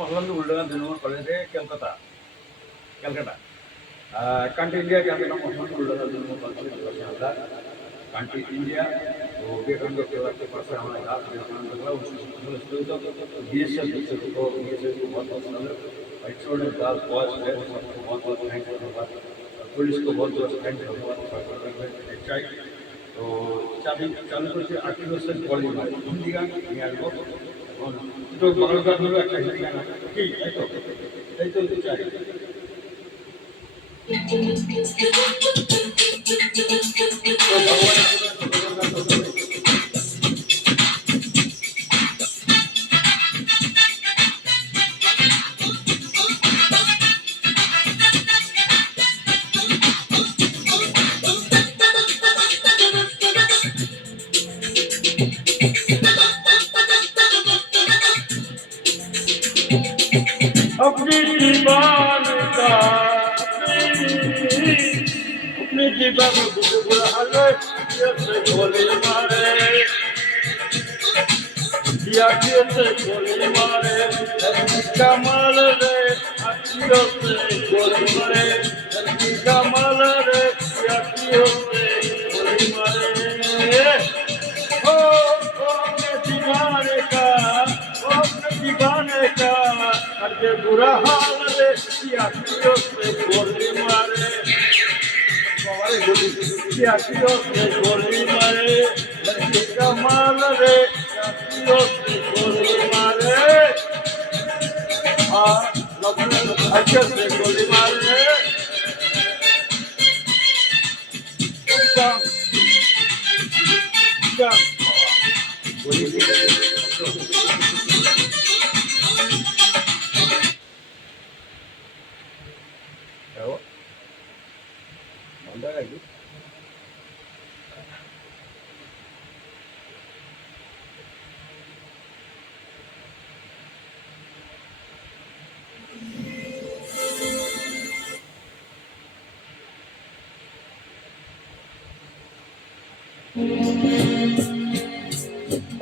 मोहनलाल उल्टा दिनों कॉलेज है कलकत्ता कलकत्ता कंट्री इंडिया के अंदर मोहनलाल उल्टा दिनों कॉलेज है कंट्री इंडिया तो विवेकानंद के पास हमारे हाथ विवेकानंद का बीएसएफ को बहुत पसंद है एक्सोर्डेंट का बहुत थैंक धन्यवाद पुलिस को बहुत थैंक धन्यवाद तो चाबी चालू करছে 8 বছর পরে হিন্দি গান নিয়ে আসবো তো বাংলা গান হলো একটা হিন্দি গান কি তাই তো চাই তো ভগবান अपनी दीवान का अपनी दीवान बुलबुल से गोली मारे या से गोली मारे कमल रे अखियों से गोली मारे कमल रे अखियों से गोली मारे ओ अपने दीवाने का अरे बुरा हाल रे अखियों से गोली मारे अखियों से गोली मारे कमल रे अखियों से गोली मारे अखियों से गोली मारे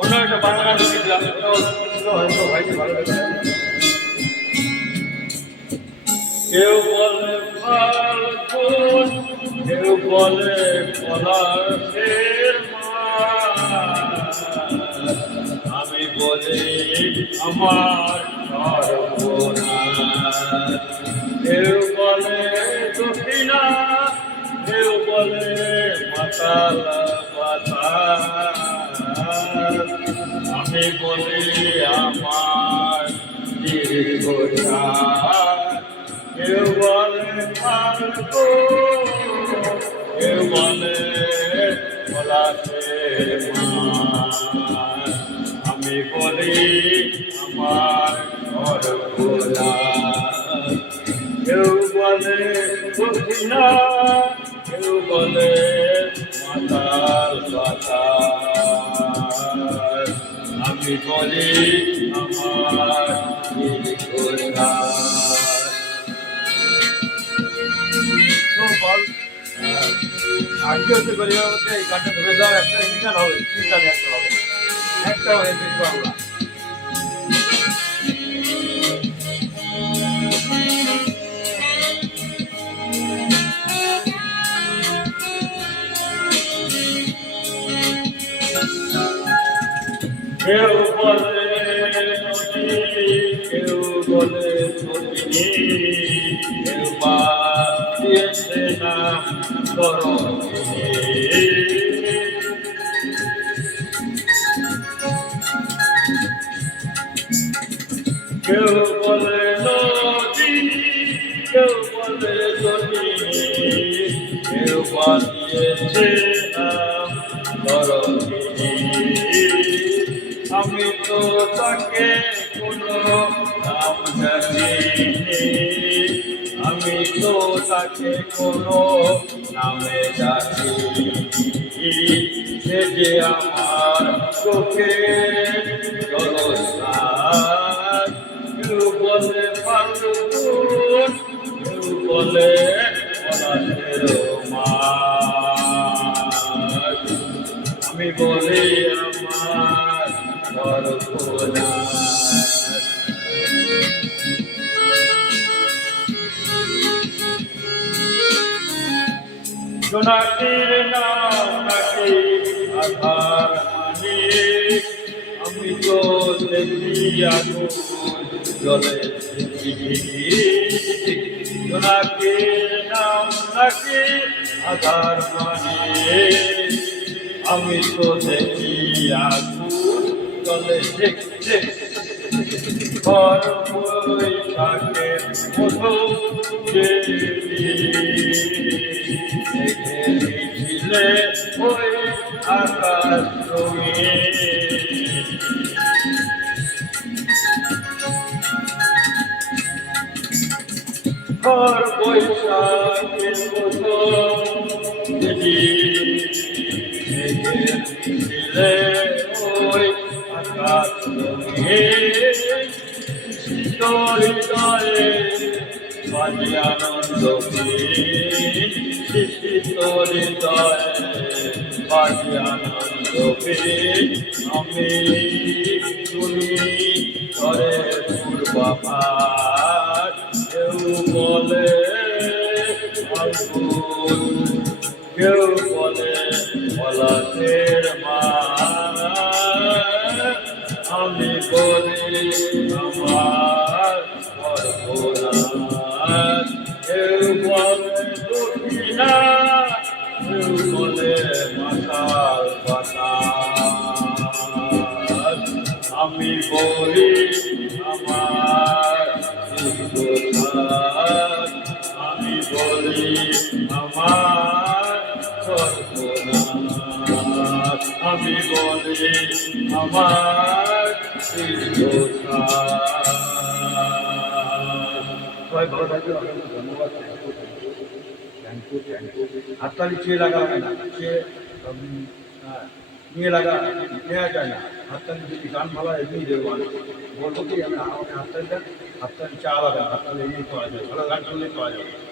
অন্য একটা বাংলা গান শিখলাম হয়তো ভাইকে ভালো লাগবে কেউ বলে ফাল্গুন কেউ বলে পলাশের আমি বলি আমার সর্বনাশ কেউ বলে দক্ষিণা কেউ বলে মাতালা আমি বলি আমার কেউ বলে কেউ বলে পলাশের আমি বলি আমার সর্বনাশ কেউ বলে দক্ষিণা কেউ বলে মাতাল বাতাস আমি বলি আমার আজকে হচ্ছে গরিবের মধ্যে এই গানটা ধরে দেওয়ার একটা ইঞ্জান হবে তিনটা একটা হবে একটা হয়ে দেখবো আমরা কেউ বলে নদী কেউ বলে সতিনী কেউ বা দিয়েছে না কেউ বলে নদী কেউ বলে সতিনী কেউ বা দিয়েছে না আমি তো তাকে কোনো নাম জানিনি আমি তো তাকে কোনো নামে ডাকিনি সে যে আমার চোখে জলস্নান কেউ বলে ফাল্গুন কেউ বলে পলাশের মাস আমি বলি আমার সর্বনাশ জোনাকির নাম নাকি আধার মানে আমি তো দেখি আগুন জলে জোনাকির নাম নাকি আধার মানে আমি তো দেখি আগুন জলে ঘর বৈশাখের মতো ছিলে ওই আকাশ রঙিন ঘর বৈশাখের মতো ছিলে ওই আকাশ রঙিন হৃদয়ে বাজে আনন্দ হৃদয়ে বাজে আনন্দ আমি তুমি করে পূর্বাভাস কেউ বলে আগুন কেউ বলে পলাশের মা আমি বলি আমার সর্বনাশ কেউ বলে দক্ষিণা কেউ বলে মাতাল বাতাস আমি বলি আমার হিন্দুস্তান আমি বলি আমার সর্বনাশ আমি বলি আমার সবাই ভালো থাকবে ধন্যবাদ থ্যাংক ইউ হাততালি চেয়ে লাগা হয় না নিয়ে লাগা নেওয়া যায় না হাততালি যদি গান ভালো এমনি দেবো বলবো কি আমি হাততালিটা হাততালি চা লাগান হাততালি এমনি পাওয়া যায় ভালো গান শুনলেই পাওয়া যাবে